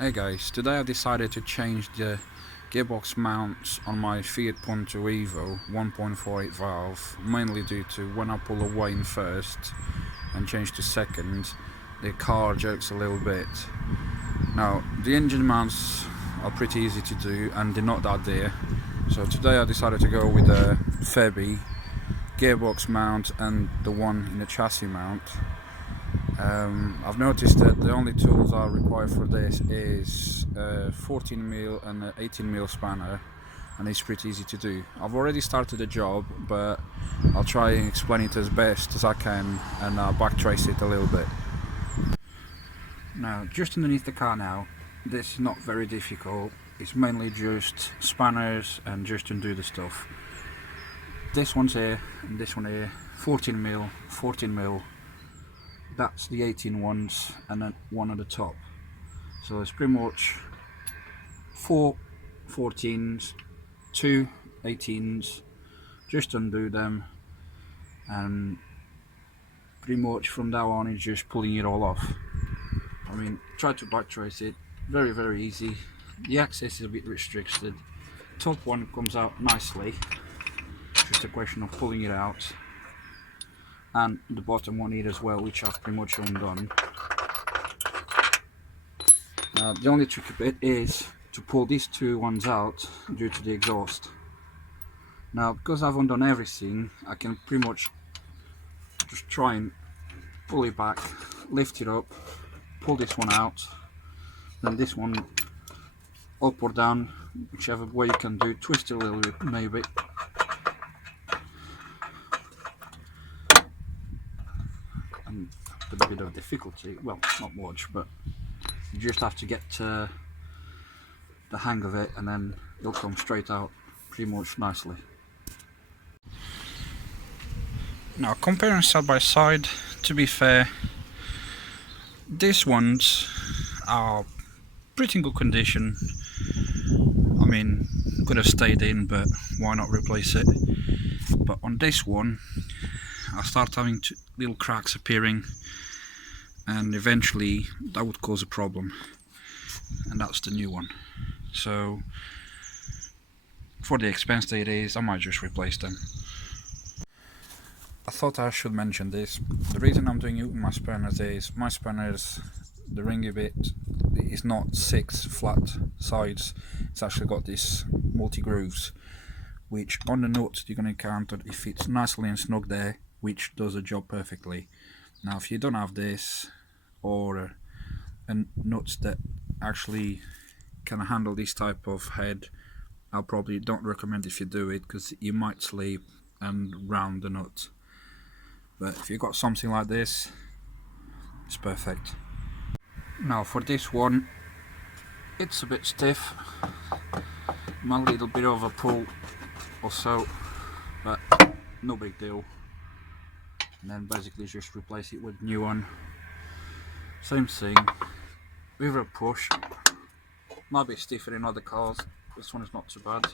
Hey guys, today I decided to change the gearbox mounts on my Fiat Punto Evo 1.48 valve, mainly due to when I pull away in first and change to second, the car jerks a little bit. Now, the engine mounts are pretty easy to do and they're not that dear, so today I decided to go with a Febby gearbox mount and the one in the chassis mount. I've noticed that the only tools I require for this is a 14mm and an 18mm spanner, and it's pretty easy to do. I've already started the job, but I'll try and explain it as best as I can and backtrace it a little bit. Now, just underneath the car now, this is not very difficult. It's mainly just spanners and just undo the stuff. This one's here and this one here, 14mm, 14mm. That's the 18 ones and then one at the top. So it's pretty much 4 14s, 2 18s, just undo them, and pretty much from now on it's just pulling it all off. I mean, try to backtrace it, very easy. The access is a bit restricted. Top one comes out nicely, just a question of pulling it out, and the bottom one here as well, which I've pretty much undone. The only tricky bit is to pull these two ones out due to the exhaust. Now, because I've undone everything, I can pretty much just try and pull it back, lift it up, pull this one out, then this one up or down, whichever way you can do, twist it a little bit maybe. And with a bit of difficulty, well, not much, but you just have to get the hang of it and then it'll come straight out pretty much nicely. Now, comparing side by side, to be fair, these ones are pretty in good condition. I mean, could have stayed in, but why not replace it? But on this one, I start having little cracks appearing, and eventually that would cause a problem, and that's the new one. So for the expense that it is, I might just replace them. I thought I should mention this. The reason I'm doing it with my spanners is my spanners, the ringy bit is not 6 flat sides. It's actually got this multi grooves, which on the nut you're going to encounter it fits nicely and snug there, which does the job perfectly. Now, if you don't have this, or nuts that actually can handle this type of head, I probably don't recommend if you do it, because you might slip and round the nut. But if you've got something like this, it's perfect. Now for this one, it's a bit stiff, a little bit of a pull or so, but no big deal. And then basically just replace it with a new one. Same thing, with a push. Might be stiffer in other cars, this one is not too bad.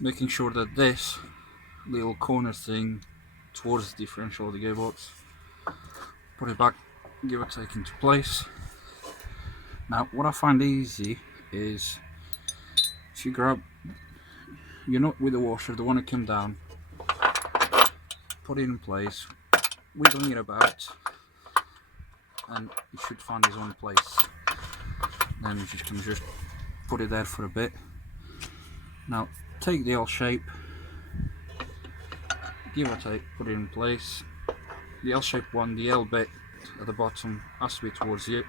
Making sure that this little corner thing towards the differential of the gearbox, put it back, give it take into place. Now, what I find easy is if you grab your nut with the washer, the one that came down, put it in place, wiggling it about, and it should find its own place. Then you can just put it there for a bit. Now, take the L shape, give or take, put it in place. The L shaped one, the L bit at the bottom has to be towards you.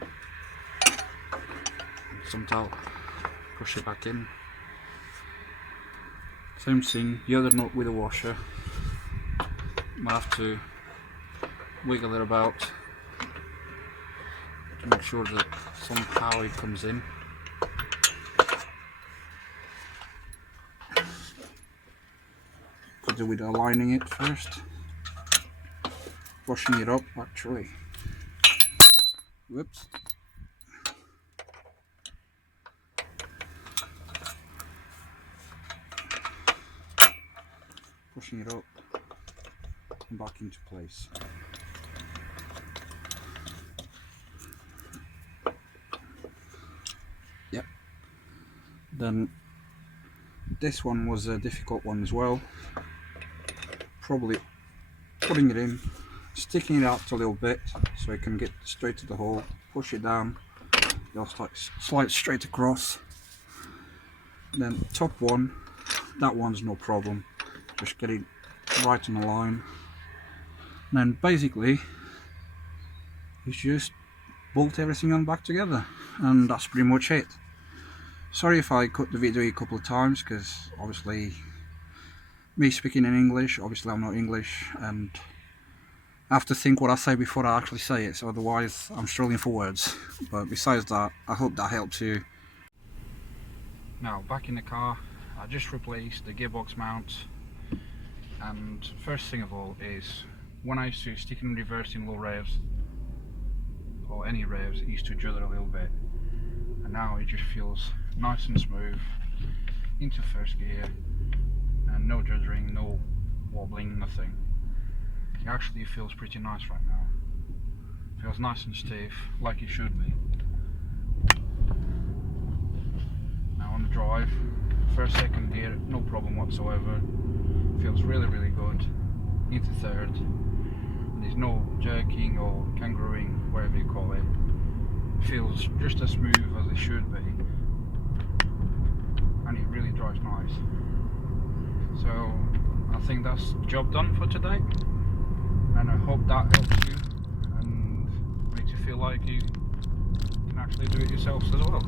Sometimes push it back in. Same thing, the other nut with the washer. Might have to wiggle it about to make sure that some power comes in. Could do with aligning it first. Pushing it up actually. Whoops. Pushing it up and back into place. Then this one was a difficult one as well. Probably putting it in, sticking it out a little bit so it can get straight to the hole, push it down, it'll slide straight across. Then top one, that one's no problem, just get it right on the line. And then basically it's just bolt everything on back together, and that's pretty much it. Sorry if I cut the video a couple of times, because obviously me speaking in English, obviously I'm not English, and I have to think what I say before I actually say it, so otherwise I'm struggling for words. But besides that, I hope that helps you. Now back in the car, I just replaced the gearbox mount, and first thing of all is, when I used to stick in reverse in low revs, or any revs, it used to judder a little bit, and now it just feels nice and smooth into first gear, and no juddering, no wobbling, nothing. It actually feels pretty nice right now. Feels nice and stiff, like it should be. Now on the drive, first, second gear, no problem whatsoever. Feels really, really good. Into third. There's no jerking or kangarooing, whatever you call it. Feels just as smooth as it should be, and it really drives nice. So I think that's the job done for today, and I hope that helps you and makes you feel like you can actually do it yourselves as well.